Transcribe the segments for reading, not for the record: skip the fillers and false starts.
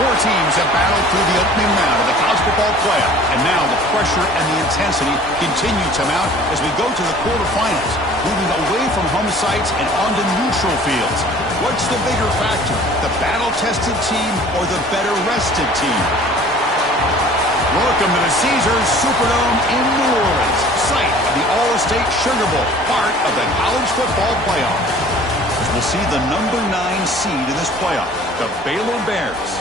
Four teams have battled through the opening round of the college football playoff, and now the pressure and the intensity continue to mount as we go to the quarterfinals, moving away from home sites and onto neutral fields. What's the bigger factor, the battle-tested team or the better-rested team? Welcome to the Caesars Superdome in New Orleans, site of the All-State Sugar Bowl, part of the college football playoff. We'll see the number 9 seed in this playoff, the Baylor Bears,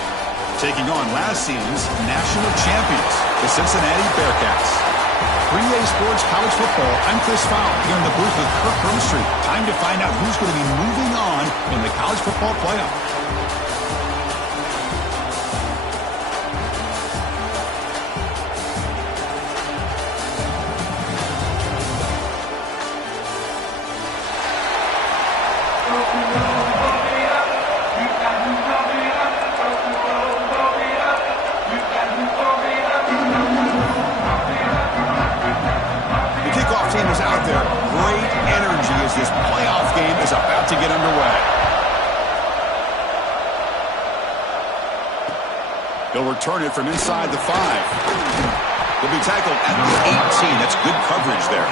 taking on last season's national champions, the Cincinnati Bearcats. 3A Sports College Football, I'm Chris Fowler, here in the booth with Kirk Hermstreet. Time to find out who's going to be moving on in the college football playoff. This playoff game is about to get underway. He'll return it from inside the 5. He'll be tackled at the 18. That's good coverage there.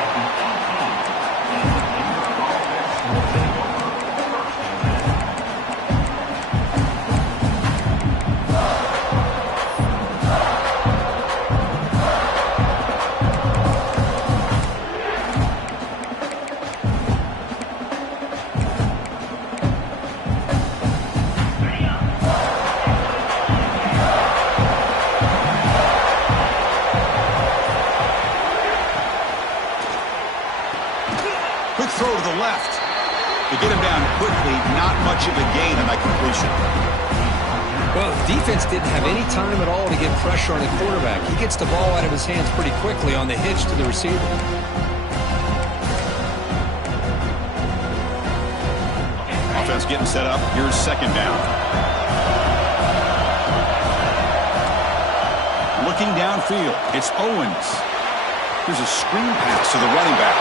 Throw to the left. To get him down quickly, not much of a gain on that completion. Well, the defense didn't have any time at all to get pressure on the quarterback. He gets the ball out of his hands pretty quickly on the hitch to the receiver. Offense getting set up. Here's second down. Looking downfield, it's Owens. Here's a screen pass to the running back.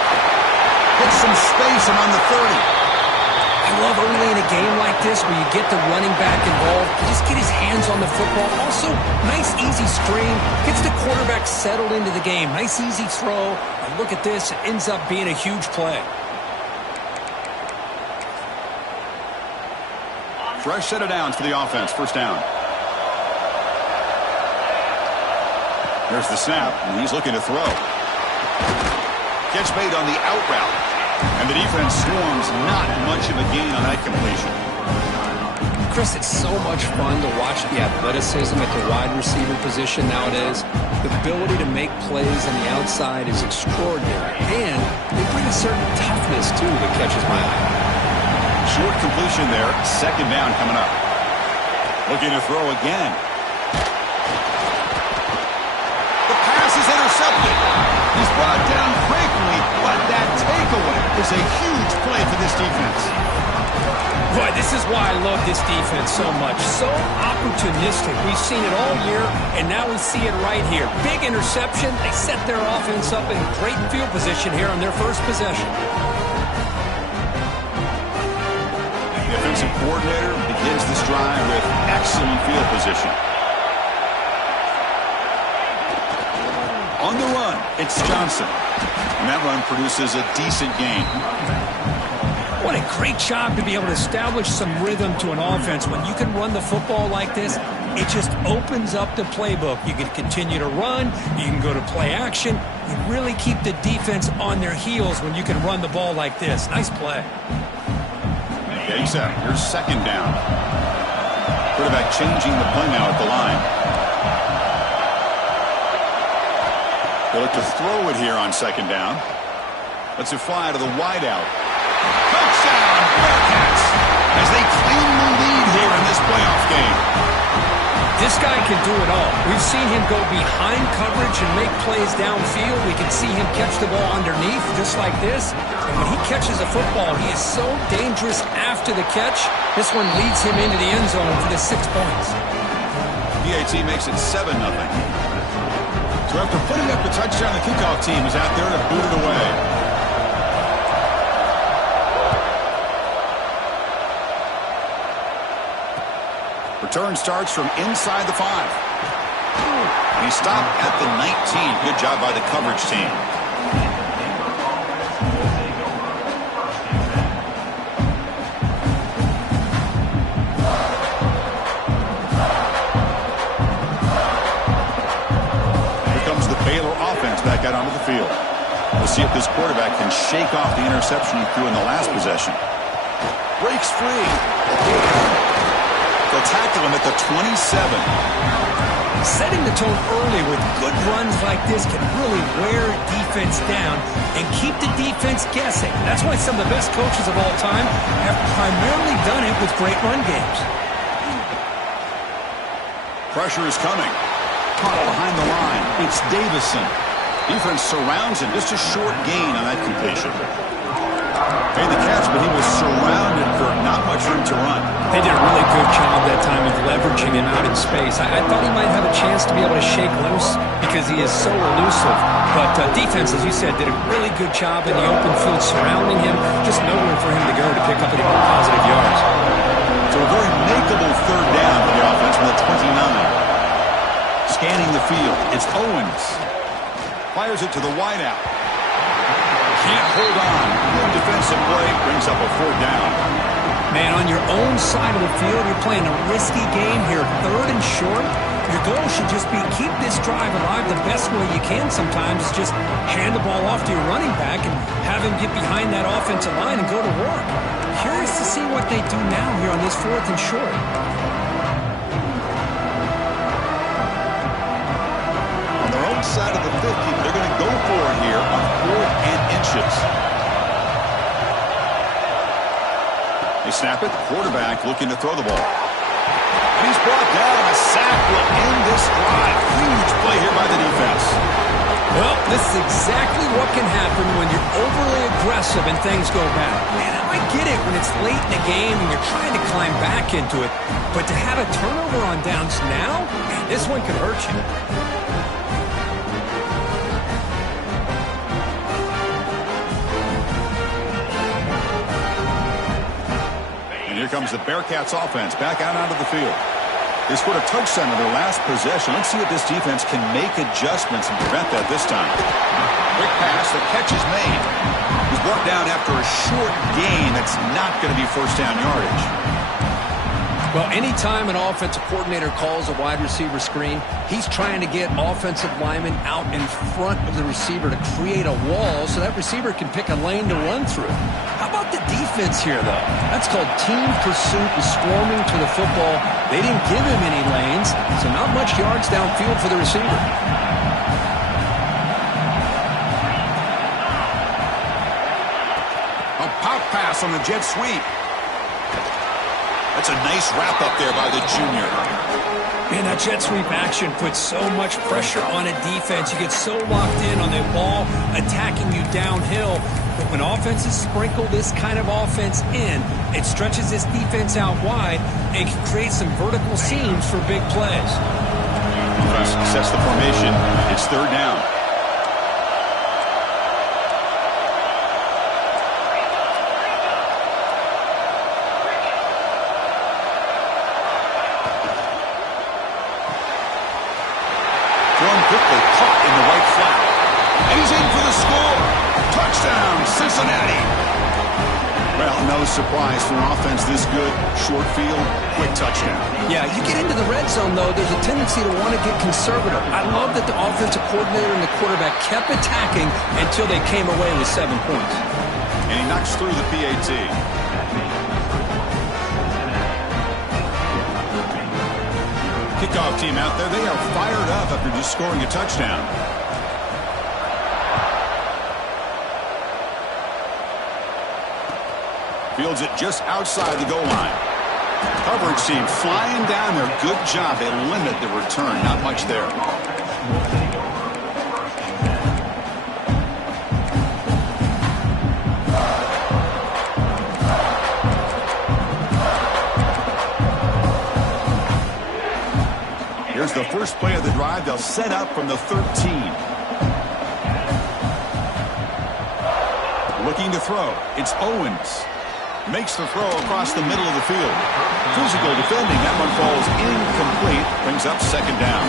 Put some space around the 30. I love early in a game like this where you get the running back involved. You just get his hands on the football. Also, nice easy screen. Gets the quarterback settled into the game. Nice easy throw. And look at this. It ends up being a huge play. Fresh set of downs for the offense. First down. There's the snap, and he's looking to throw. Catch made on the out route. And the defense swarms, not much of a gain on that completion. Chris, it's so much fun to watch the athleticism at the wide receiver position nowadays. The ability to make plays on the outside is extraordinary. And they bring a certain toughness, too, that catches my eye. Short completion there. Second down coming up. Looking to throw again. The pass is intercepted. He's brought down quickly, but that takeaway is a huge play for this defense. Boy, this is why I love this defense so much. So opportunistic. We've seen it all year, and now we see it right here. Big interception. They set their offense up in great field position here on their first possession. The defensive coordinator begins this drive with excellent field position. On the run, it's Johnson. And that run produces a decent gain. What a great job to be able to establish some rhythm to an offense. When you can run the football like this, it just opens up the playbook. You can continue to run. You can go to play action. You really keep the defense on their heels when you can run the ball like this. Nice play. Getting set. Here's second down. Quarterback changing the play now at the line. They'll look to throw it here on second down. Lets it fly to the wideout. Touchdown, Bearcats, as they claim the lead here in this playoff game. This guy can do it all. We've seen him go behind coverage and make plays downfield. We can see him catch the ball underneath just like this. And when he catches a football, he is so dangerous after the catch. This one leads him into the end zone for the 6 points. PAT makes it 7-0. So after putting up the touchdown, the kickoff team is out there to boot it away. Return starts from inside the 5. And he stopped at the 19. Good job by the coverage team. Here comes the Baylor offense back out onto the field. We'll see if this quarterback can shake off the interception he threw in the last possession. Breaks free. They'll tackle him at the 27. Setting the tone early with good runs like this can really wear defense down and keep the defense guessing. That's why some of the best coaches of all time have primarily done it with great run games. Pressure is coming. Caught behind the line. It's Davison. Defense surrounds him. Just a short gain on that completion. Made the catch, but he was surrounded, Kirk. Not much room to run. They did a really good job that time of leveraging him out in space. I thought he might have a chance to be able to shake loose because he is so elusive. But defense, as you said, did a really good job in the open field surrounding him. Just nowhere for him to go to pick up any more positive yards. So a very makeable third down for the offense from the 29. Scanning the field. It's Owens. Fires it to the wideout. Can't hold on. Good defensive play brings up a 4th down. Man, on your own side of the field, you're playing a risky game here, 3rd and short. Your goal should just be keep this drive alive the best way you can sometimes. Is just hand the ball off to your running back and have him get behind that offensive line and go to work. Curious to see what they do now here on this 4th and short. On their own side of the 50, they're going to go for it here on 4th and inches. They snap it. Quarterback looking to throw the ball. And he's brought down. A sack will end this drive. Huge play here by the defense. Well, this is exactly what can happen when you're overly aggressive and things go bad. Man, I get it when it's late in the game and you're trying to climb back into it. But to have a turnover on downs now, man, this one could hurt you. Here comes the Bearcats offense back out onto the field. They scored a touchdown on their last possession. Let's see if this defense can make adjustments and prevent that this time. Quick pass. The catch is made. He's brought down after a short gain. That's not going to be 1st down yardage. Well, anytime an offensive coordinator calls a wide receiver screen, he's trying to get offensive linemen out in front of the receiver to create a wall so that receiver can pick a lane to run through. How about the defense here, though? That's called team pursuit and swarming to the football. They didn't give him any lanes, so not much yards downfield for the receiver. A pop pass on the jet sweep. That's a nice wrap up there by the junior. Man, that jet sweep action puts so much pressure on a defense. You get so locked in on the ball attacking you downhill. But when offenses sprinkle this kind of offense in, it stretches this defense out wide and can create some vertical seams for big plays. Sets the formation. It's 3rd down. Quickly caught in the right flat. And he's in for the score. Touchdown, Cincinnati. Well, no surprise for an offense this good. Short field, quick touchdown. Yeah, you get into the red zone, though, there's a tendency to want to get conservative. I love that the offensive coordinator and the quarterback kept attacking until they came away with 7 points. And he knocks through the PAT. Kickoff team out there, they are fired up after just scoring a touchdown. Fields it just outside the goal line. Coverage team flying down there. Good job. They limit the return. Not much there. Here's the first play of the drive. They'll set up from the 13. Looking to throw. It's Owens. Makes the throw across the middle of the field. Threw physical defending. That one falls incomplete. Brings up second down.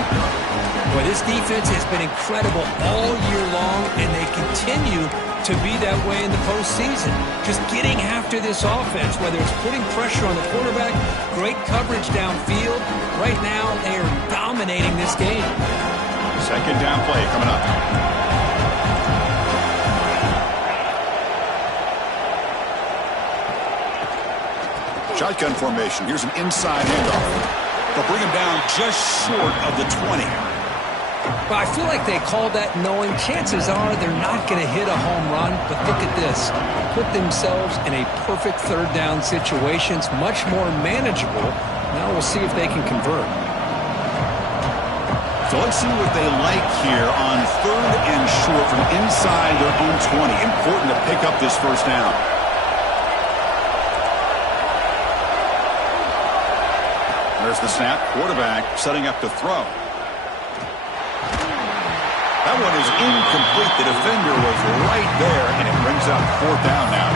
Well, this defense has been incredible all year long, and they continue to be that way in the postseason. Just getting after this offense, whether it's putting pressure on the quarterback, great coverage downfield. Right now, they are dominating this game. Second down play coming up. Shotgun formation. Here's an inside handoff. They'll bring him down just short of the 20. But I feel like they called that knowing chances are they're not going to hit a home run. But look at this. Put themselves in a perfect third down situation. It's much more manageable. Now we'll see if they can convert. So let's see what they like here on third and short from inside their own 20. Important to pick up this first down. There's the snap. Quarterback setting up to throw. That one is incomplete. The defender was right there, and it brings up fourth down now.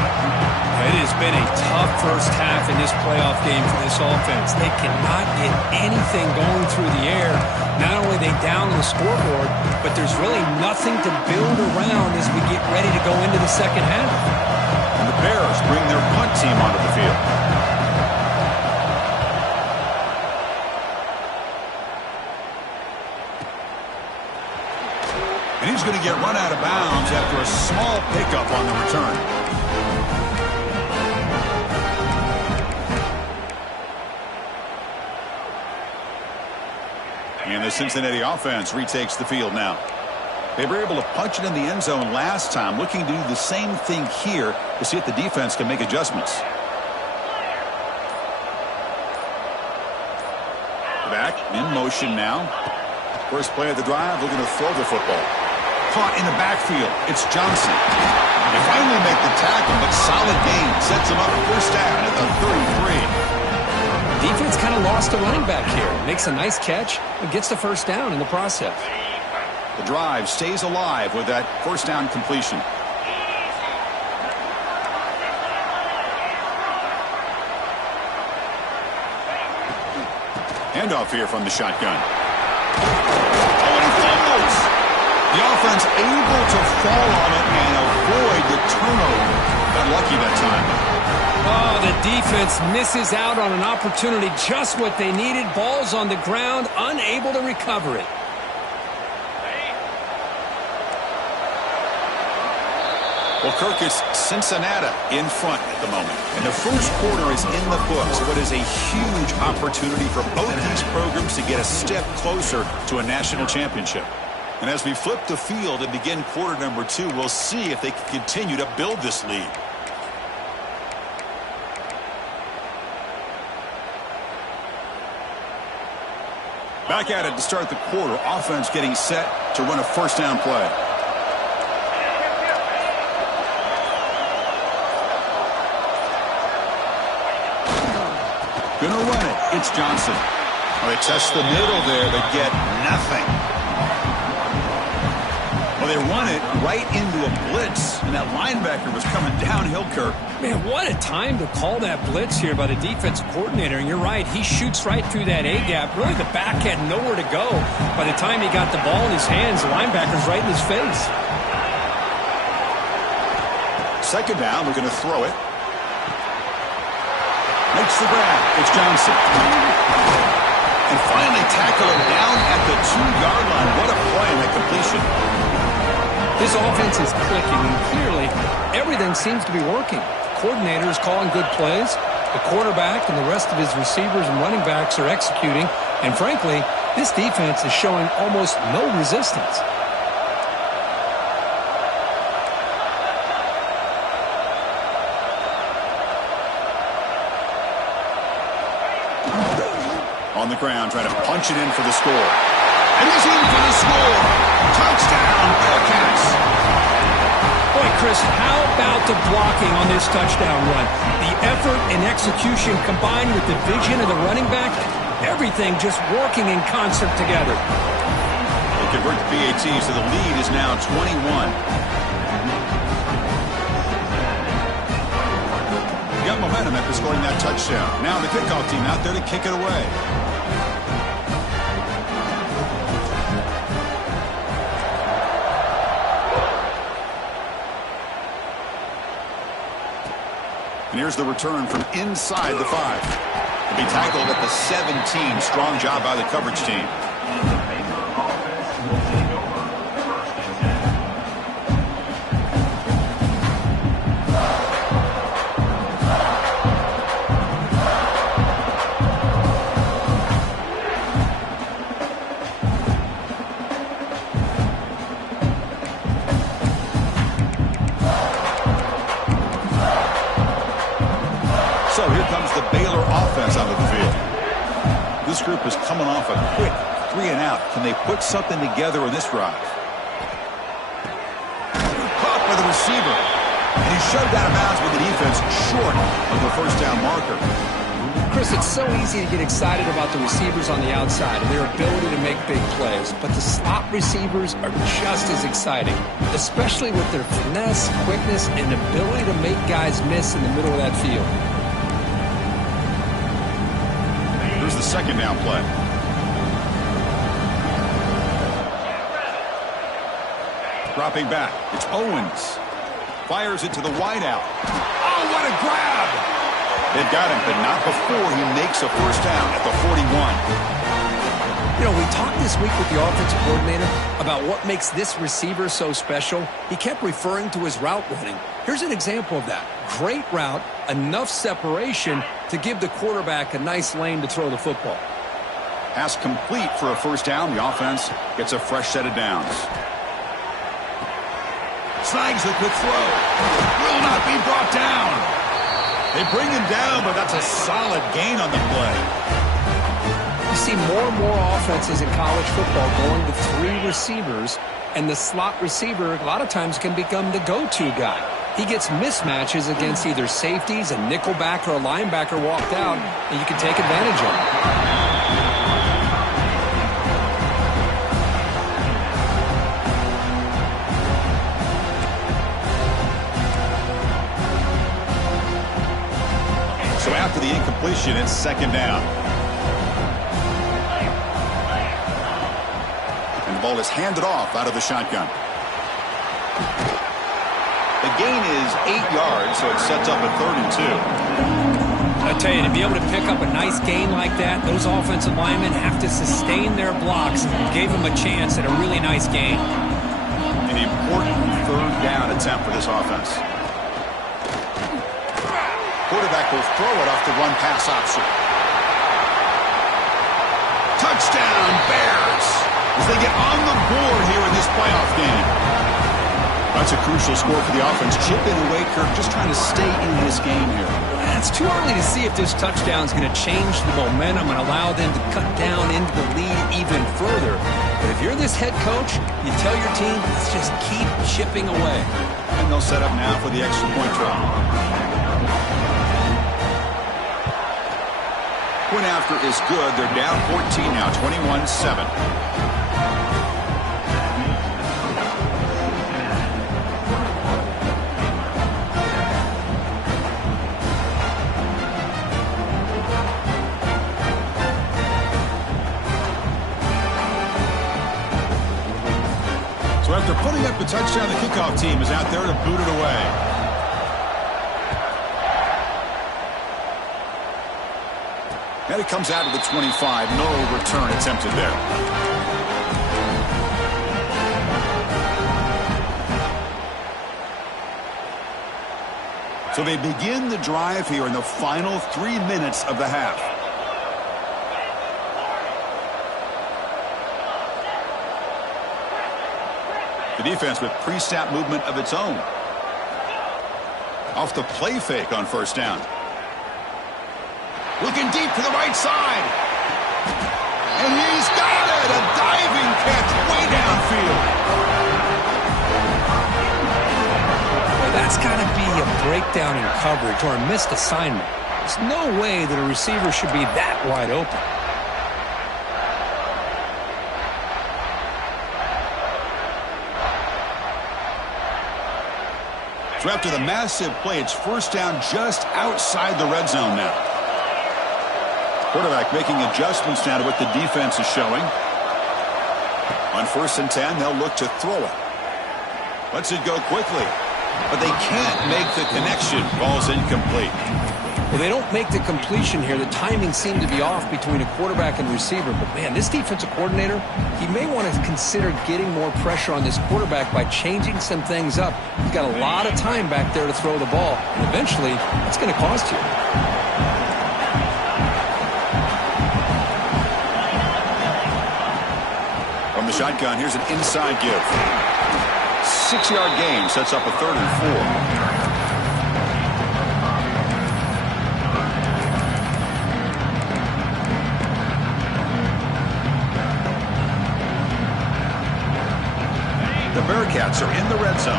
It has been a tough first half in this playoff game for this offense. They cannot get anything going through the air. Not only are they down the scoreboard, but there's really nothing to build around as we get ready to go into the second half. And the Bears bring their punt team onto the field. And he's going to get run out of bounds after a small pickup on the return. And the Cincinnati offense retakes the field now. They were able to punch it in the end zone last time, looking to do the same thing here to see if the defense can make adjustments. Back in motion now. First play of the drive, looking to throw the football. Caught in the backfield. It's Johnson. They finally make the tackle, but solid gain sets him up first down at the 33. Defense kind of lost a running back here. Makes a nice catch and gets the first down in the process. The drive stays alive with that first down completion. Handoff here from the shotgun. The offense able to fall on it and avoid the turnover. Got lucky that time. Oh, the defense misses out on an opportunity. Just what they needed. Ball's on the ground, unable to recover it. Well, Kirk, it's Cincinnati in front at the moment. And the first quarter is in the books. What is a huge opportunity for both these programs to get a step closer to a national championship. And as we flip the field and begin quarter number 2, we'll see if they can continue to build this lead. Back at it to start the quarter. Offense getting set to run a first down play. Gonna run it. It's Johnson. Well, they test the middle there, but get nothing. Well, they run it right into a blitz, and that linebacker was coming downhill, Kirk. Man, what a time to call that blitz here by the defensive coordinator. And you're right, he shoots right through that A-gap. Really, the back had nowhere to go. By the time he got the ball in his hands, the linebacker's right in his face. Second down, we're going to throw it. Makes the grab. It's Johnson. And finally tackle him down at the 2-yard line. What a play in that completion. This offense is clicking, and clearly everything seems to be working. The coordinator is calling good plays. The quarterback and the rest of his receivers and running backs are executing. And frankly, this defense is showing almost no resistance. On the ground, trying to punch it in for the score. And he's in for the score. Touchdown, Bearcats. Boy, Chris, how about the blocking on this touchdown run? The effort and execution combined with the vision of the running back, everything just working in concert together. They convert the PAT, so the lead is now 21. Got momentum after scoring that touchdown. Now the kickoff team out there to kick it away. And here's the return from inside the 5. To be tackled at the 17. Strong job by the coverage team. So here comes the Baylor offense onto the field. This group is coming off a quick 3-and-out. Can they put something together in this drive? Caught by the receiver. And he's shoved out of bounds with the defense short of the first down marker. Chris, it's so easy to get excited about the receivers on the outside and their ability to make big plays, but the slot receivers are just as exciting, especially with their finesse, quickness, and ability to make guys miss in the middle of that field. Here's the second down play. Dropping back. It's Owens. Fires it to the wideout. Oh, what a grab! They've got him, but not before he makes a first down at the 41. You know, we talked this week with the offensive coordinator about what makes this receiver so special. He kept referring to his route running. Here's an example of that. Great route, enough separation to give the quarterback a nice lane to throw the football. Pass complete for a first down. The offense gets a fresh set of downs. Snags the quick throw. Will not be brought down. They bring him down, but that's a solid gain on the play. You see more and more offenses in college football going to 3 receivers, and the slot receiver a lot of times can become the go-to guy. He gets mismatches against either safeties, a nickelback, or a linebacker walked out, and you can take advantage of it. So after the incompletion, it's second down. And the ball is handed off out of the shotgun. The gain is 8 yards, so it sets up a 3rd and 2. I tell you, to be able to pick up a nice gain like that, those offensive linemen have to sustain their blocks. Gave them a chance at a really nice gain. An important 3rd down attempt for this offense. Quarterback will throw it off the run pass option. Touchdown, Bears, as they get on the board here in this playoff game. That's a crucial score for the offense. Chipping away, Kirk, just trying to stay in this game here. It's too early to see if this touchdown is going to change the momentum and allow them to cut down into the lead even further. But if you're this head coach, you tell your team, let's just keep chipping away. And they'll set up now for the extra point try. Point after is good. They're down 14 now, 21-7. So after putting up the touchdown, the kickoff team is out there to boot it away. And it comes out of the 25. No return attempted there. So they begin the drive here in the final 3 minutes of the half. The defense with pre-snap movement of its own. Off the play fake on first down. Looking deep to the right side. And he's got it! A diving catch way downfield. Well, that's got to be a breakdown in coverage or a missed assignment. There's no way that a receiver should be that wide open. So after the massive play, it's first down just outside the red zone now. Quarterback making adjustments now to what the defense is showing. On 1st and 10, they'll look to throw it. Lets it go quickly, but they can't make the connection. Ball's incomplete. Well, they don't make the completion here. The timing seemed to be off between a quarterback and receiver. But, man, this defensive coordinator, he may want to consider getting more pressure on this quarterback by changing some things up. He's got a lot of time back there to throw the ball. And eventually, it's going to cost you. From the shotgun, here's an inside give. 6-yard gain sets up a 3rd and 4. The Bearcats are in the red zone.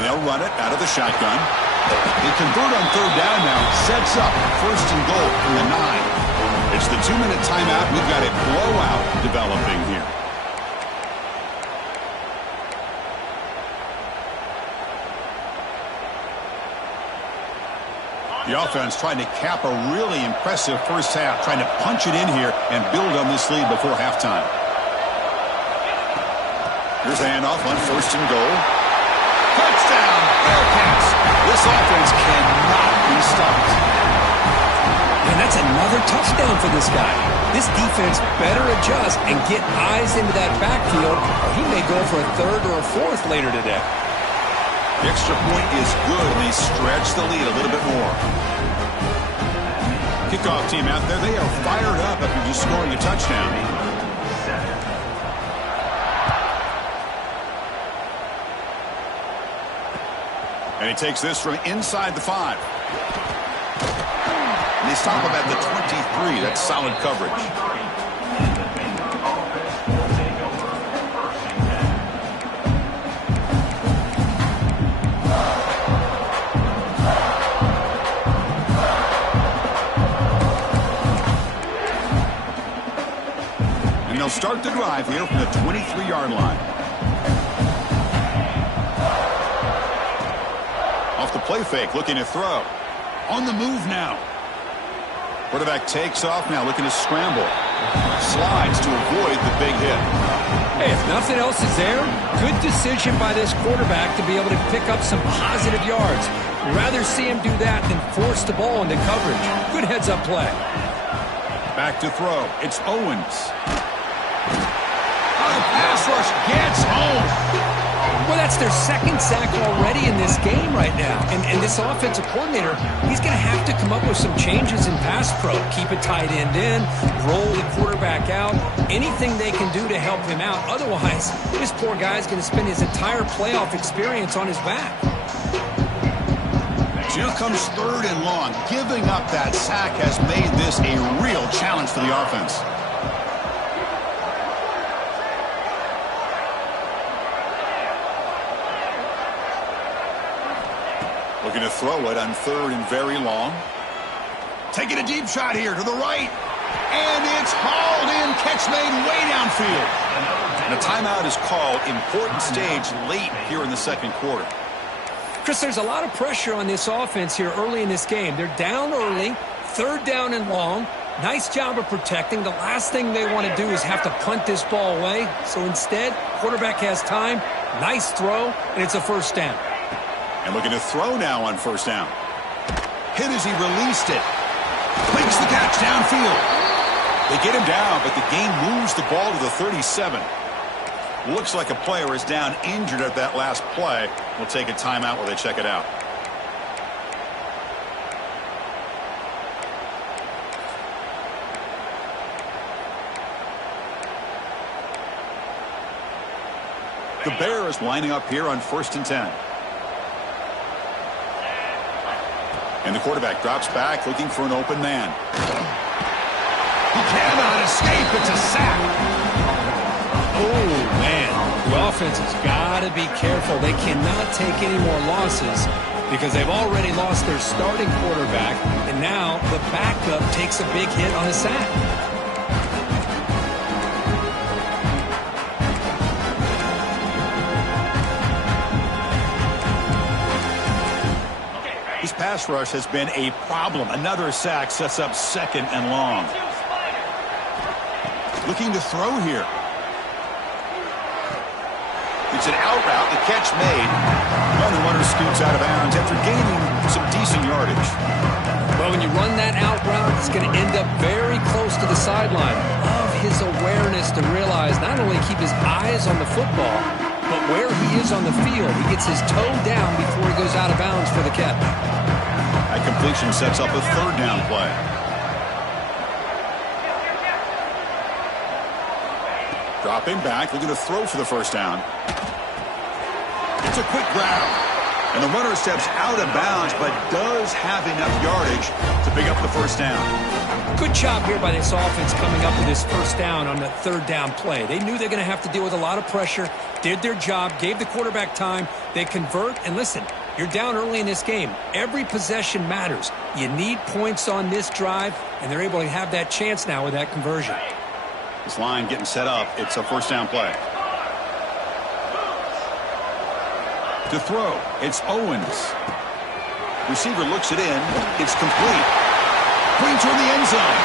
They'll run it out of the shotgun. They convert on 3rd down now. Sets up 1st and goal from the 9. It's the 2-minute timeout. We've got a blowout developing here. The offense trying to cap a really impressive first half, trying to punch it in here and build on this lead before halftime. Here's the handoff on 1st and goal. Touchdown, Bearcats. This offense cannot be stopped. And that's another touchdown for this guy. This defense better adjust and get eyes into that backfield, or he may go for a 3rd or a 4th later today. The extra point is good, and they stretch the lead a little bit more. Kickoff team out there, they are fired up after just scoring a touchdown. And he takes this from inside the 5. And they stop him at the 23. That's solid coverage. They'll start the drive here from the 23-yard line. Off the play fake, looking to throw. On the move now. Quarterback takes off now, looking to scramble. Slides to avoid the big hit. Hey, if nothing else is there, good decision by this quarterback to be able to pick up some positive yards. Rather see him do that than force the ball into coverage. Good heads-up play. Back to throw. It's Owens. Pass rush gets home. Well, that's their 2nd sack already in this game right now. And this offensive coordinator, he's going to have to come up with some changes in pass pro. Keep a tight end in, roll the quarterback out, anything they can do to help him out. Otherwise, this poor guy's going to spend his entire playoff experience on his back. Here comes 3rd and long. Giving up that sack has made this a real challenge for the offense. Looking to throw it on 3rd and very long. Taking a deep shot here to the right. And it's hauled in. Catch made way downfield. And a timeout is called. Important stage late here in the 2nd quarter. Chris, there's a lot of pressure on this offense here early in this game. They're down early, 3rd down and long. Nice job of protecting. The last thing they want to do is have to punt this ball away. So instead, quarterback has time. Nice throw, and it's a 1st down. And looking to throw now on 1st down. Hit as he released it. Makes the catch downfield. They get him down, but the game moves the ball to the 37. Looks like a player is down injured at that last play. We'll take a timeout while they check it out. The Bears lining up here on 1st and 10. And the quarterback drops back, looking for an open man. He cannot escape. It's a sack. Oh, man. The offense has got to be careful. They cannot take any more losses because they've already lost their starting quarterback, and now the backup takes a big hit on a sack. This pass rush has been a problem. Another sack sets up 2nd and long. Looking to throw here. It's an out route, the catch made. And the runner scoots out of bounds after gaining some decent yardage. Well, when you run that out route, it's going to end up very close to the sideline. Love his awareness to realize not only keep his eyes on the football, but where he is on the field. He gets his toe down before he goes out of bounds for the catch. That completion sets up a 3rd down play. Dropping back, looking to throw for the 1st down. It's a quick grab. And the runner steps out of bounds, but does have enough yardage to pick up the 1st down. Good job here by this offense coming up with this 1st down on the 3rd down play. They knew they're going to have to deal with a lot of pressure, did their job, gave the quarterback time. They convert, and listen, you're down early in this game. Every possession matters. You need points on this drive, and they're able to have that chance now with that conversion. This line getting set up. It's a 1st down play. To throw, it's Owens. Receiver looks it in. It's complete. Going toward the end zone.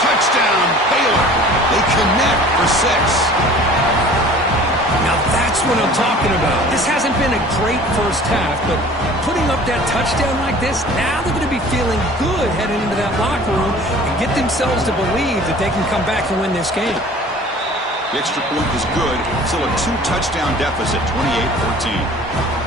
Touchdown, Baylor. They connect for 6. Now that's what I'm talking about. This hasn't been a great first half, but putting up that touchdown like this, now they're going to be feeling good heading into that locker room and get themselves to believe that they can come back and win this game. The extra point is good. Still a 2-touchdown deficit, 28-14.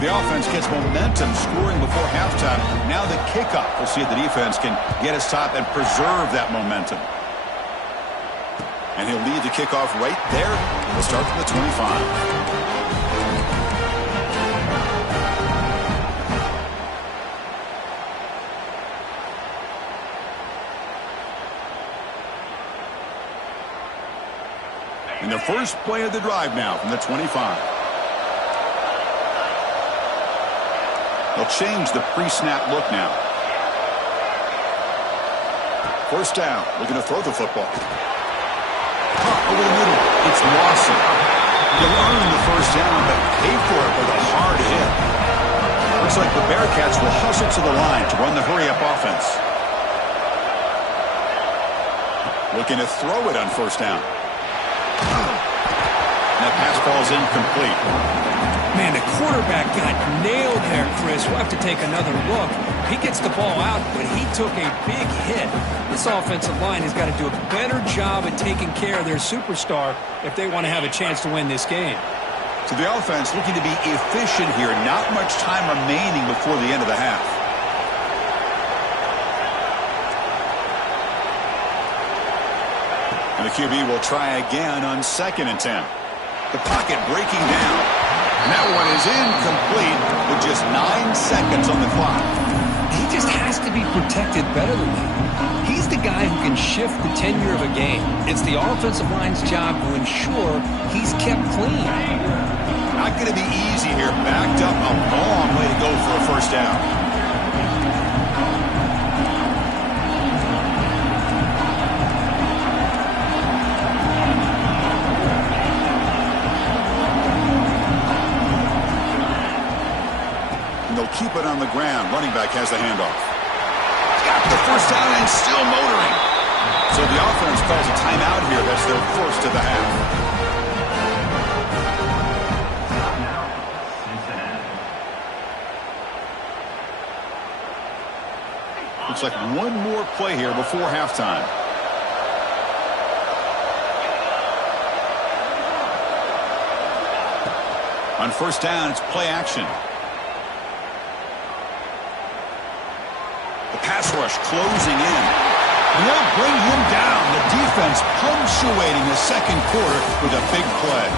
The offense gets momentum scoring before halftime. Now the kickoff. We'll see if the defense can get a stop and preserve that momentum. And he'll lead the kickoff right there. We'll start from the 25. And the first play of the drive now from the 25. They'll change the pre-snap look now. 1st down. Looking to throw the football. Caught over the middle. It's Lawson. You'll earn the 1st down, but pay for it with a hard hit. Looks like the Bearcats will hustle to the line to run the hurry-up offense. Looking to throw it on 1st down. And that pass falls incomplete. Man, the quarterback got nailed there, Chris. We'll have to take another look. He gets the ball out, but he took a big hit. This offensive line has got to do a better job at taking care of their superstar if they want to have a chance to win this game. So the offense looking to be efficient here. Not much time remaining before the end of the half. And the QB will try again on 2nd and 10. The pocket breaking down. And that one is incomplete with just 9 seconds on the clock. He just has to be protected better than that. He's the guy who can shift the tenure of a game. It's the offensive line's job to ensure he's kept clean. Not going to be easy here. Backed up a long way to go for a 1st down. Keep it on the ground. Running back has the handoff. Got the 1st down and still motoring. So the offense calls a timeout here. That's their 1st of the half. Looks like one more play here before halftime. On 1st down, it's play action. Pass rush closing in. And they'll bring him down. The defense defense punctuating the second quarter with a big play.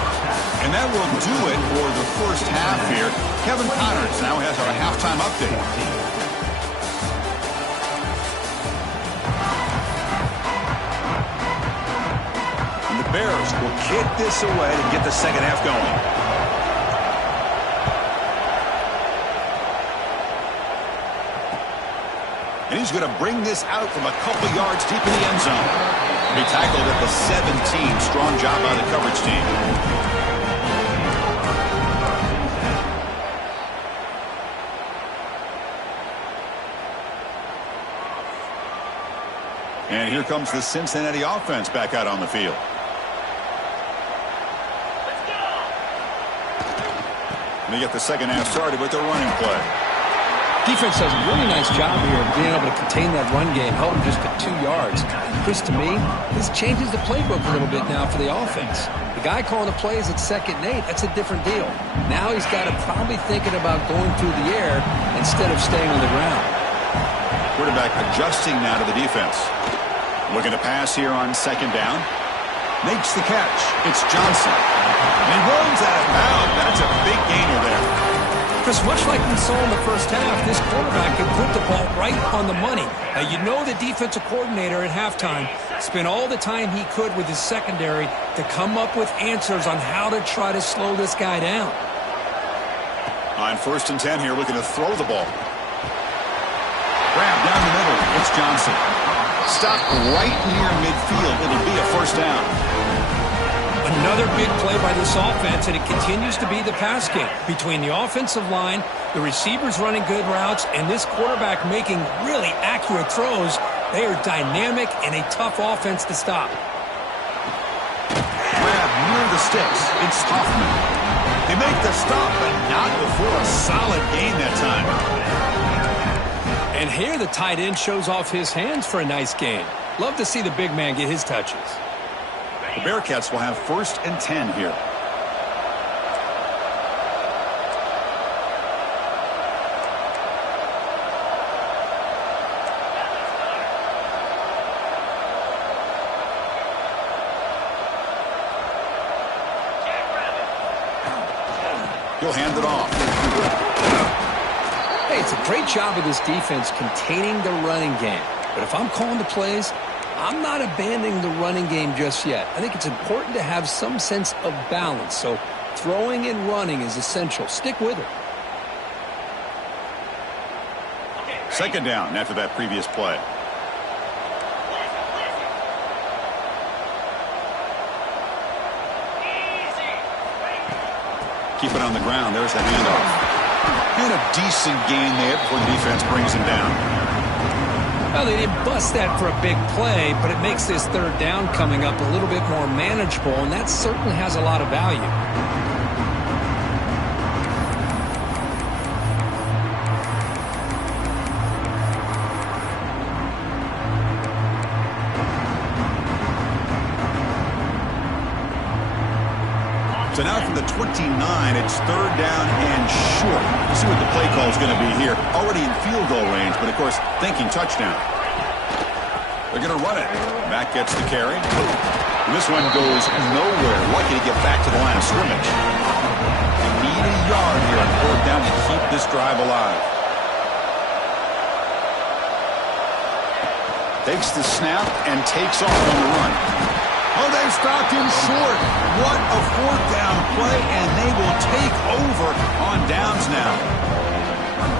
And that will do it for the first half here. Kevin Connors now has our halftime update. And the Bears will kick this away to get the second half going. And he's going to bring this out from a couple yards deep in the end zone. He tackled at the 17. Strong job by the coverage team. And here comes the Cincinnati offense back out on the field. And they get the second half started with their running play. Defense does a really nice job here of being able to contain that run game, help them just get 2 yards. Chris, to me, this changes the playbook a little bit now for the offense. The guy calling the plays at 2nd and 8, that's a different deal. Now he's got to probably thinking about going through the air instead of staying on the ground. Quarterback adjusting now to the defense. Looking to pass here on 2nd down. Makes the catch. It's Johnson. And he runs out of bounds. That's a big gainer there. Chris, much like we saw in the first half, this quarterback can put the ball right on the money. Now, you know the defensive coordinator at halftime spent all the time he could with his secondary to come up with answers on how to try to slow this guy down. On 1st and 10 here, looking to throw the ball. Grab down the middle. It's Johnson. Stop right near midfield. It'll be a 1st down. Another big play by this offense, and it continues to be the pass game. Between the offensive line, the receivers running good routes, and this quarterback making really accurate throws, they are dynamic and a tough offense to stop. Grab near the sticks. It's Hoffman. They make the stop, but not before a solid gain that time. And here the tight end shows off his hands for a nice gain. Love to see the big man get his touches. The Bearcats will have 1st and 10 here. He'll hand it off. Hey, it's a great job of this defense containing the running game. But if I'm calling the plays, I'm not abandoning the running game just yet. I think it's important to have some sense of balance. So throwing and running is essential. Stick with it. 2nd down after that previous play. Keep it on the ground. There's the handoff. And a decent gain there before the defense brings him down. Well, they didn't bust that for a big play, but it makes this 3rd down coming up a little bit more manageable, and that certainly has a lot of value. So now from the 29, it's 3rd down and short. We'll see what the play call is going to be here. Already in field goal range, but of course, thinking touchdown. They're going to run it. Mack gets the carry. And this one goes nowhere. Lucky to get back to the line of scrimmage. They need a yard here on 4th down to keep this drive alive. Takes the snap and takes off on the run. Oh, they stopped him short. What a 4th down play, and they will take over on downs now.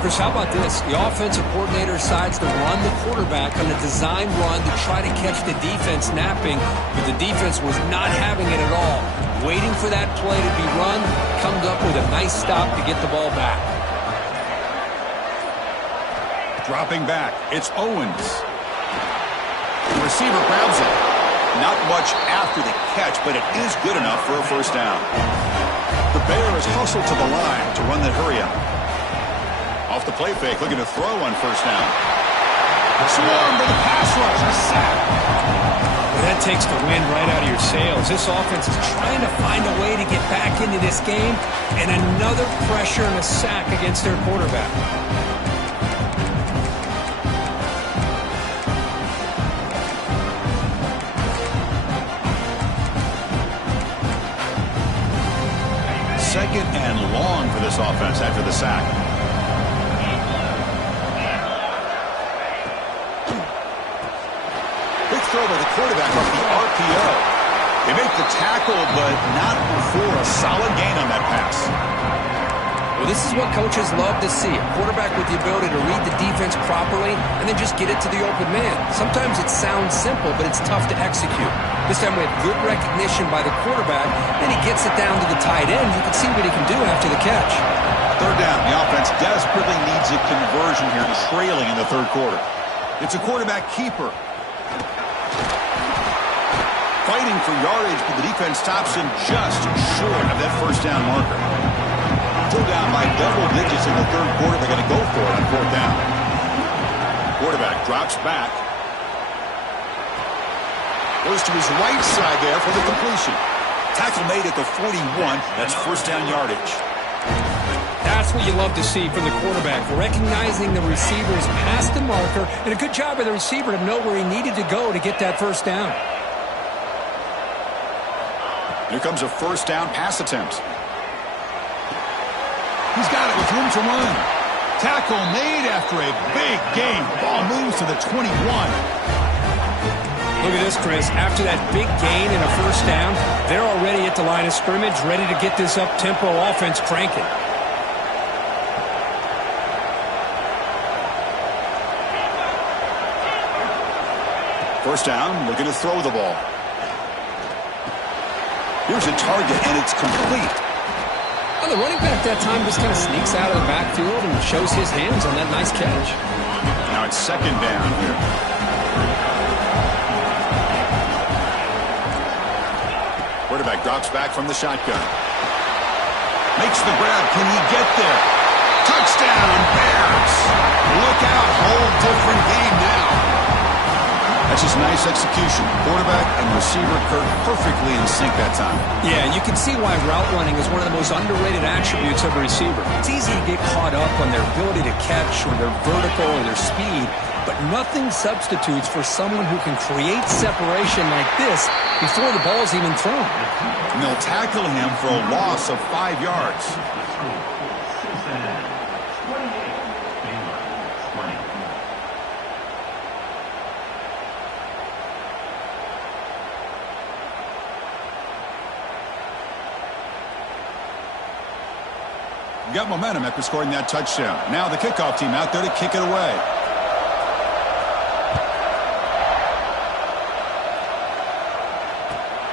Chris, how about this? The offensive coordinator decides to run the quarterback on a design run to try to catch the defense napping, but the defense was not having it at all. Waiting for that play to be run, comes up with a nice stop to get the ball back. Dropping back, it's Owens. The receiver grabs it. Not much after the catch, but it is good enough for a 1st down. The Bears hustle to the line to run the hurry-up. Off the play fake, looking to throw on 1st down. Swarm for the pass rush, a sack. Well, that takes the wind right out of your sails. This offense is trying to find a way to get back into this game, and another pressure and a sack against their quarterback. Second and long for this offense after the sack. Big throw by the quarterback off the RPO. They make the tackle, but not before a solid gain on that pass. Well, this is what coaches love to see. A quarterback with the ability to read the defense properly and then just get it to the open man. Sometimes it sounds simple, but it's tough to execute. This time we have good recognition by the quarterback, then he gets it down to the tight end. You can see what he can do after the catch. Third down. The offense desperately needs a conversion here, trailing in the third quarter. It's a quarterback keeper. Fighting for yardage, but the defense stops him just short of that first down marker. Still down by double digits in the third quarter. They're going to go for it on fourth down. Quarterback drops back. Goes to his right side there for the completion. Tackle made at the 41. That's first down yardage. That's what you love to see from the quarterback. Recognizing the receiver's past the marker, and a good job by the receiver to know where he needed to go to get that first down. Here comes a first down pass attempt. He's got it with room to run. Tackle made after a big gain. Ball moves to the 21. Look at this, Chris. After that big gain and a first down, they're already at the line of scrimmage, ready to get this up-tempo offense cranking. First down, looking to throw the ball. Here's a target, and it's complete. Well, the running back that time just kind of sneaks out of the backfield and shows his hands on that nice catch. Now it's second down here. Quarterback drops back from the shotgun. Makes the grab. Can he get there? Touchdown, Bears. Look out. Whole different game now. That's just nice execution. Quarterback and receiver Kirk perfectly in sync that time. Yeah, you can see why route running is one of the most underrated attributes of a receiver. It's easy to get caught up on their ability to catch or their vertical or their speed, but nothing substitutes for someone who can create separation like this before the ball's even thrown. And they'll tackle him for a loss of 5 yards. Got momentum after scoring that touchdown. Now the kickoff team out there to kick it away.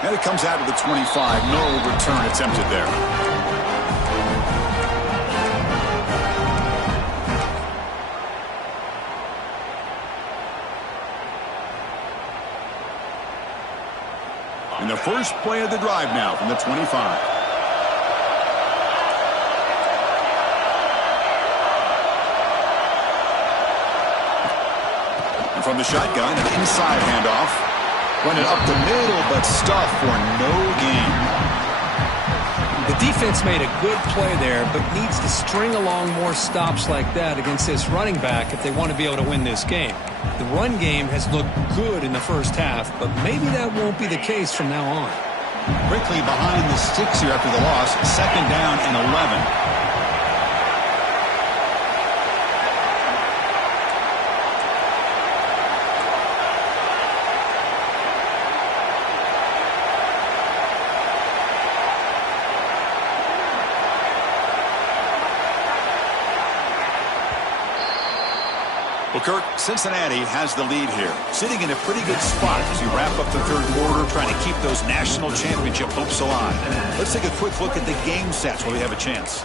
And it comes out to the 25. No return attempted there. And the first play of the drive now from the 25. From the shotgun, an inside handoff. Running up the middle, but stuffed for no gain. The defense made a good play there, but needs to string along more stops like that against this running back if they want to be able to win this game. The run game has looked good in the first half, but maybe that won't be the case from now on. Quickly behind the sticks here after the loss. Second down and 11. Well, Kirk, Cincinnati has the lead here, sitting in a pretty good spot as you wrap up the third quarter, trying to keep those national championship hopes alive. Let's take a quick look at the game stats while we have a chance.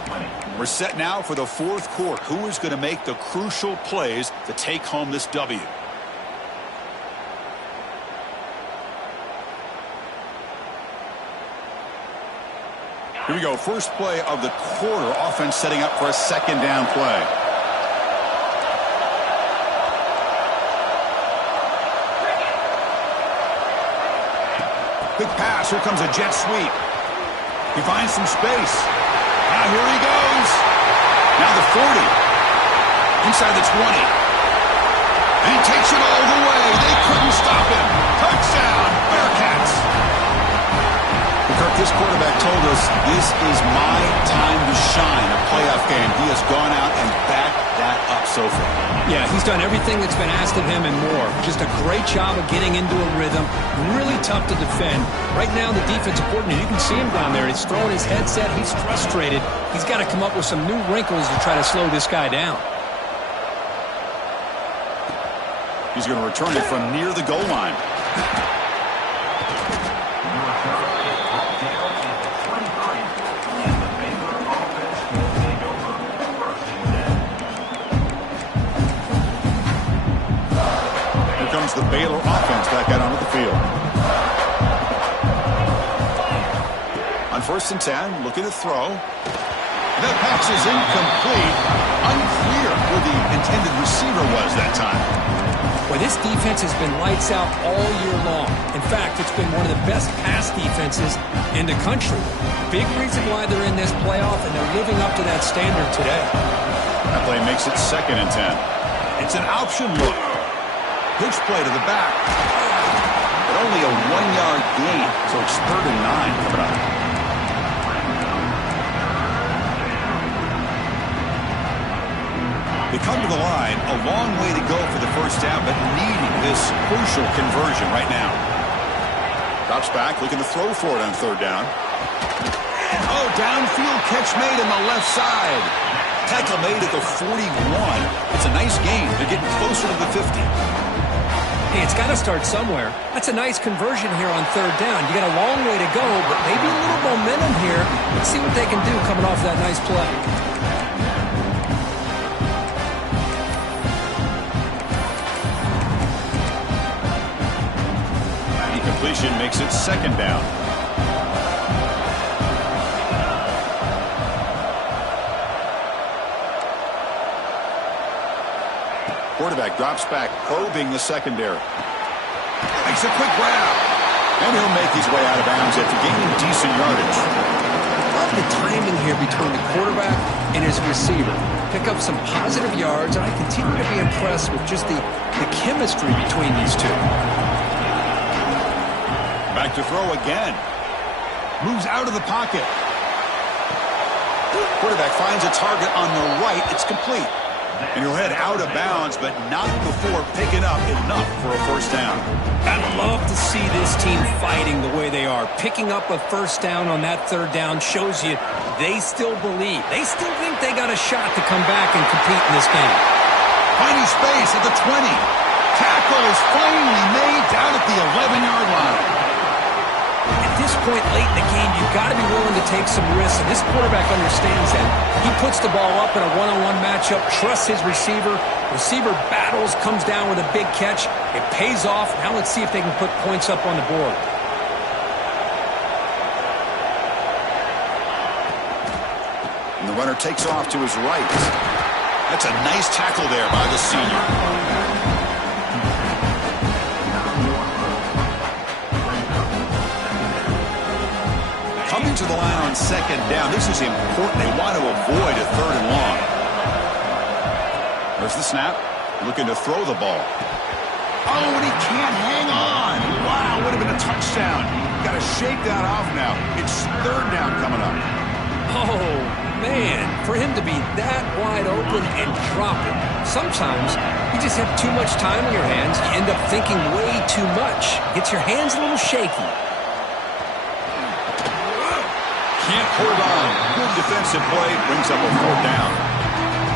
We're set now for the fourth quarter. Who is going to make the crucial plays to take home this W? Here we go. First play of the quarter. Offense setting up for a second down play. Big pass. Here comes a jet sweep. He finds some space. Now here he goes. Now the 40. Inside the 20. And he takes it all the way. They couldn't stop him. Touchdown, Bearcats. Kirk, this quarterback told us, this is my time to shine, a playoff game. He has gone out and backed that up so far. Yeah, he's done everything that's been asked of him and more. Just a great job of getting into a rhythm. Really tough to defend. Right now, the defensive coordinator, you can see him down there. He's throwing his headset. He's frustrated. He's got to come up with some new wrinkles to try to slow this guy down. He's going to return it from near the goal line. The Baylor offense back out onto the field. On 1st and 10, looking to throw. That pass is incomplete. Unclear who the intended receiver was that time. Well, this defense has been lights out all year long. In fact, it's been one of the best pass defenses in the country. Big reason why they're in this playoff, and they're living up to that standard today. That play makes it 2nd and 10. It's an option look. Pitch play to the back. But only a 1-yard gain, so it's 3rd and 9 coming up. They come to the line, a long way to go for the first down, but needing this crucial conversion right now. Drops back, looking to throw for it on 3rd down. Oh, downfield catch made on the left side. Tackle made at the 41. It's a nice gain. They're getting closer to the 50. Hey, it's got to start somewhere. That's a nice conversion here on 3rd down. You got a long way to go, but maybe a little momentum here. Let's see what they can do coming off that nice play. Incompletion makes it 2nd down. Quarterback drops back, probing the secondary. Makes a quick grab. And he'll make his way out of bounds after gaining decent yardage. Love the timing here between the quarterback and his receiver. Pick up some positive yards, and I continue to be impressed with just the chemistry between these two. Back to throw again. Moves out of the pocket. Quarterback finds a target on the right. It's complete. And he'll head out of bounds, but not before picking up enough for a 1st down. I'd love to see this team fighting the way they are. Picking up a 1st down on that 3rd down shows you they still believe. They still think they got a shot to come back and compete in this game. Finding space at the 20. Tackle is finally made down at the 11-yard line. At this point late in the game, you've got to be willing to take some risks, and this quarterback understands that. He puts the ball up in a one-on-one matchup, trusts his receiver. Receiver battles, comes down with a big catch. It pays off. Now let's see if they can put points up on the board. And the runner takes off to his right. That's a nice tackle there by the senior. Coming to the line on 2nd down. This is important. They want to avoid a 3rd and long. There's the snap. Looking to throw the ball. Oh, and he can't hang on. Wow, would have been a touchdown. Got to shake that off now. It's 3rd down coming up. Oh, man. For him to be that wide open and drop it. Sometimes you just have too much time on your hands. You end up thinking way too much. Gets your hands a little shaky. Can't hold on. Good defensive play. Brings up a 4th down.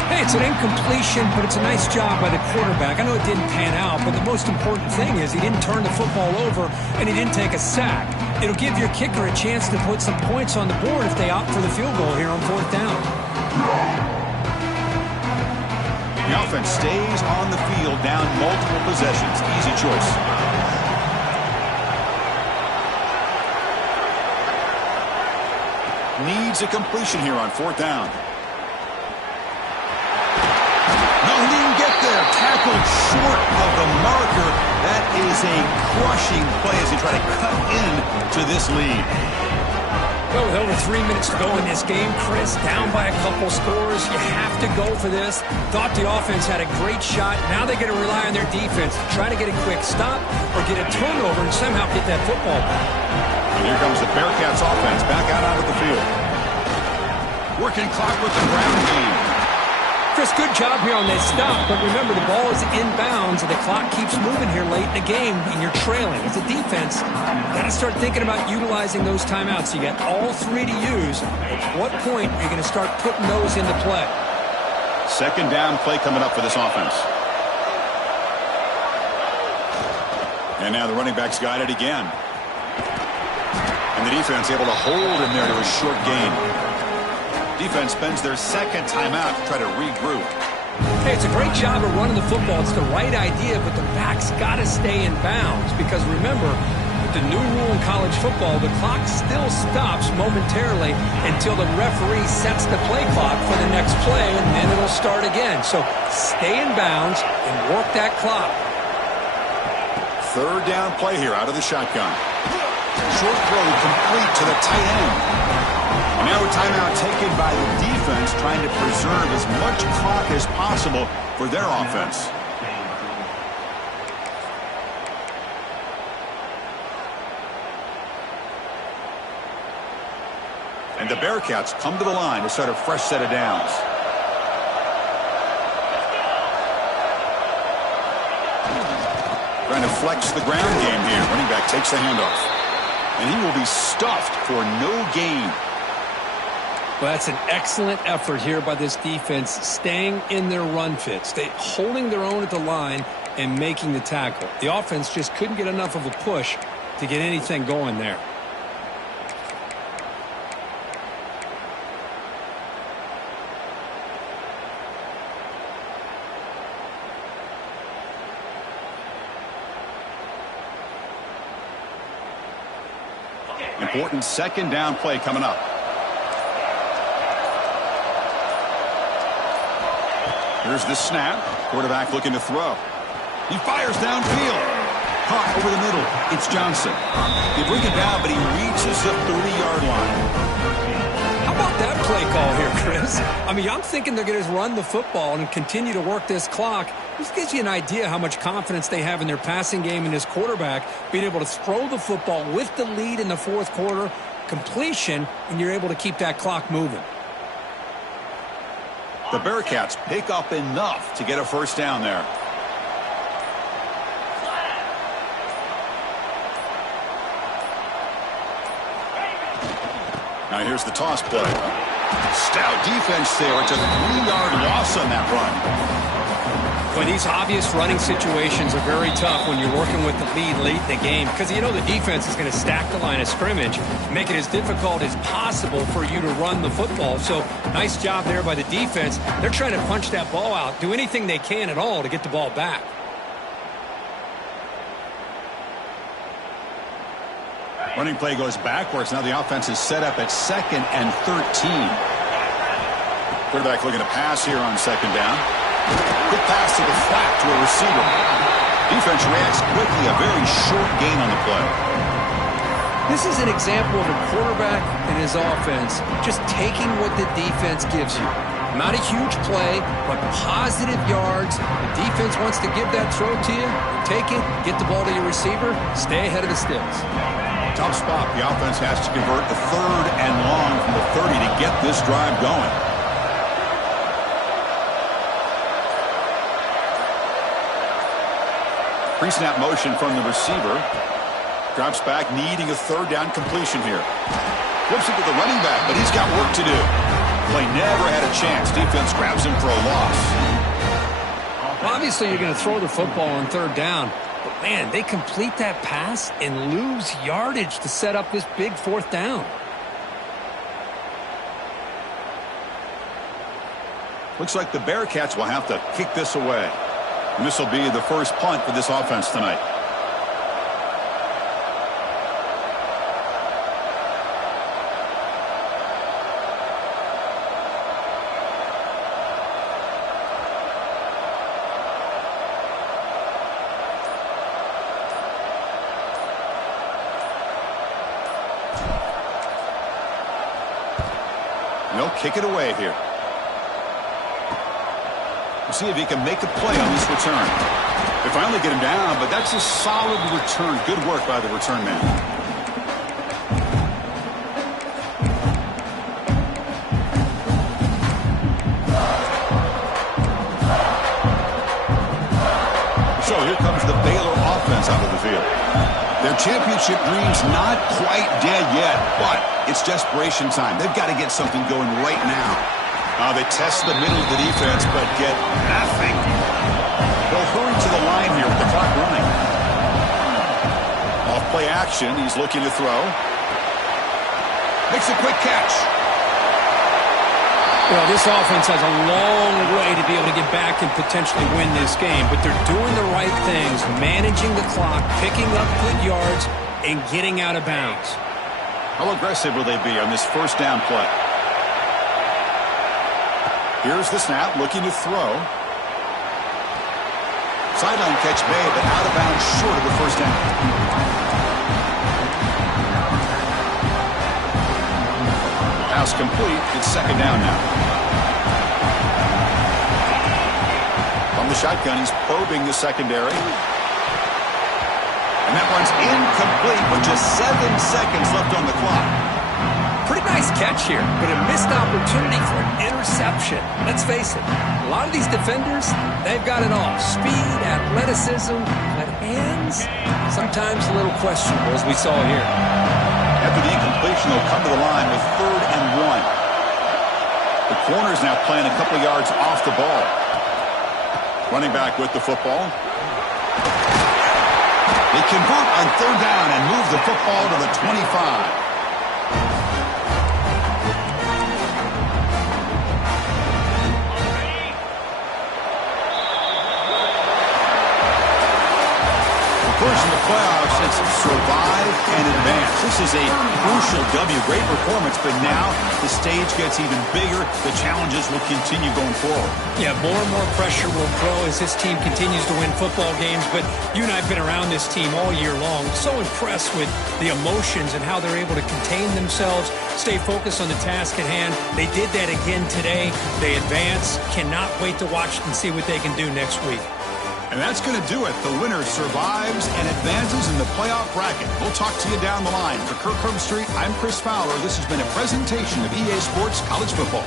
Hey, it's an incompletion, but it's a nice job by the quarterback. I know it didn't pan out, but the most important thing is he didn't turn the football over and he didn't take a sack. It'll give your kicker a chance to put some points on the board if they opt for the field goal here on 4th down. The offense stays on the field, down multiple possessions. Easy choice. Needs a completion here on 4th down. No, he didn't get there. Tackled short of the marker. That is a crushing play as they try to cut into this lead. Well, with over 3 minutes to go in this game, Chris, down by a couple scores, you have to go for this. Thought the offense had a great shot. Now they got to rely on their defense to try to get a quick stop or get a turnover and somehow get that football back. And here comes the Bearcats offense back out onto the field. Working clock with the ground game. Chris, good job here on that stop, but remember the ball is inbounds and the clock keeps moving here late in the game and you're trailing. As a defense, got to start thinking about utilizing those timeouts. You got all three to use. At what point are you going to start putting those into play? Second down play coming up for this offense. And now the running back's got it again. And the defense able to hold him there to a short gain. Defense spends their second timeout to try to regroup. Hey, it's a great job of running the football. It's the right idea, but the back's got to stay in bounds because remember, with the new rule in college football, the clock still stops momentarily until the referee sets the play clock for the next play, and then it'll start again. So stay in bounds and work that clock. Third down play here out of the shotgun. Short throw complete to the tight end. And now a timeout taken by the defense trying to preserve as much clock as possible for their offense. And the Bearcats come to the line to start a fresh set of downs. Trying to flex the ground game here. Running back takes the handoff. And he will be stuffed for no gain. Well, that's an excellent effort here by this defense, staying in their run fit, holding their own at the line and making the tackle. The offense just couldn't get enough of a push to get anything going there. Important second down play coming up. Here's the snap. Quarterback looking to throw. He fires downfield. Caught over the middle. It's Johnson. They bring it down, but he reaches the 30-yard line. How about that play call here, Chris? I mean, I'm thinking they're going to run the football and continue to work this clock. This gives you an idea how much confidence they have in their passing game and his quarterback being able to throw the football with the lead in the fourth quarter, completion, and you're able to keep that clock moving. The Bearcats pick up enough to get a first down there. Now here's the toss play. Stout defense there. It's a 3-yard loss on that run. Well, these obvious running situations are very tough when you're working with the lead late in the game because you know the defense is going to stack the line of scrimmage, make it as difficult as possible for you to run the football. So nice job there by the defense. They're trying to punch that ball out, do anything they can at all to get the ball back. Running play goes backwards. Now the offense is set up at 2nd and 13. Quarterback looking to pass here on second down. Quick pass to the flat to a receiver. Defense reacts quickly. A very short gain on the play. This is an example of a quarterback and his offense just taking what the defense gives you. Not a huge play, but positive yards. The defense wants to give that throw to you. Take it, get the ball to your receiver, stay ahead of the sticks. Tough spot. The offense has to convert the 3rd and long from the 30 to get this drive going. Pre-snap motion from the receiver. Drops back, needing a 3rd down completion here. Flips it to the running back, but he's got work to do. Play never had a chance. Defense grabs him for a loss. Well, obviously, you're going to throw the football on 3rd down. But, man, they complete that pass and lose yardage to set up this big 4th down. Looks like the Bearcats will have to kick this away. And this will be the first punt for this offense tonight. And they'll kick it away here. See if he can make a play on this return. They finally get him down, but that's a solid return. Good work by the return man. championship dream's not quite dead yet, but it's desperation time. They've got to get something going right now. They test the middle of the defense, but get nothing. They'll hurry to the line here with the clock running. Off play action. He's looking to throw. Makes a quick catch. Well, this offense has a long way to be able to get back and potentially win this game, but they're doing the right things, managing the clock, picking up good yards, and getting out of bounds. How aggressive will they be on this first down play? Here's the snap, looking to throw. Sideline catch made, but out of bounds short of the first down. Pass complete. It's second down now. From the shotgun, he's probing the secondary. And that one's incomplete with just 7 seconds left on the clock. Pretty nice catch here, but a missed opportunity for an interception. Let's face it, a lot of these defenders, they've got it all. Speed, athleticism, but hands, sometimes a little questionable, as we saw here. After the incompletion, they'll come to the line with 3rd and 1. The corner's now playing a couple yards off the ball. Running back with the football. They convert on 3rd down and move the football to the 25. First in the playoffs, it's survive and advance. This is a crucial W. Great performance, but now the stage gets even bigger. The challenges will continue going forward. Yeah, more and more pressure will grow as this team continues to win football games, but you and I have been around this team all year long. So impressed with the emotions and how they're able to contain themselves, stay focused on the task at hand. They did that again today. They advance. Cannot wait to watch and see what they can do next week. And that's going to do it. The winner survives and advances in the playoff bracket. We'll talk to you down the line. For Kirk Herbstreit, I'm Chris Fowler. This has been a presentation of EA Sports College Football.